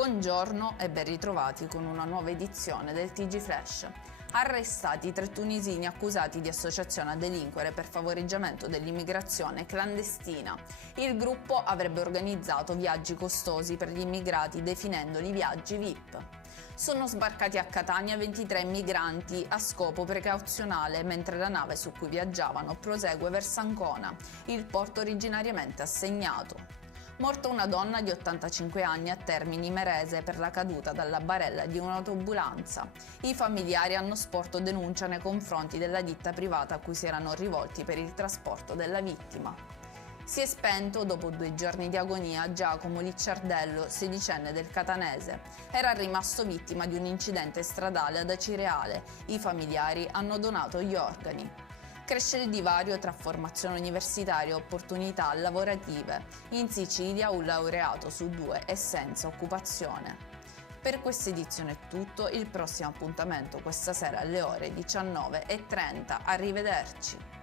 Buongiorno e ben ritrovati con una nuova edizione del TG Flash. Arrestati 3 tunisini accusati di associazione a delinquere per favoreggiamento dell'immigrazione clandestina. Il gruppo avrebbe organizzato viaggi costosi per gli immigrati definendoli viaggi VIP. Sono sbarcati a Catania 23 migranti a scopo precauzionale mentre la nave su cui viaggiavano prosegue verso Ancona, il porto originariamente assegnato. Morta una donna di 85 anni a Termini Imerese per la caduta dalla barella di un'autoambulanza. I familiari hanno sporto denuncia nei confronti della ditta privata a cui si erano rivolti per il trasporto della vittima. Si è spento dopo 2 giorni di agonia Giacomo Licciardello, sedicenne del Catanese. Era rimasto vittima di un incidente stradale ad Acireale. I familiari hanno donato gli organi. Cresce il divario tra formazione universitaria e opportunità lavorative. In Sicilia un laureato su 2 è senza occupazione. Per questa edizione è tutto, il prossimo appuntamento questa sera alle ore 19:30. Arrivederci.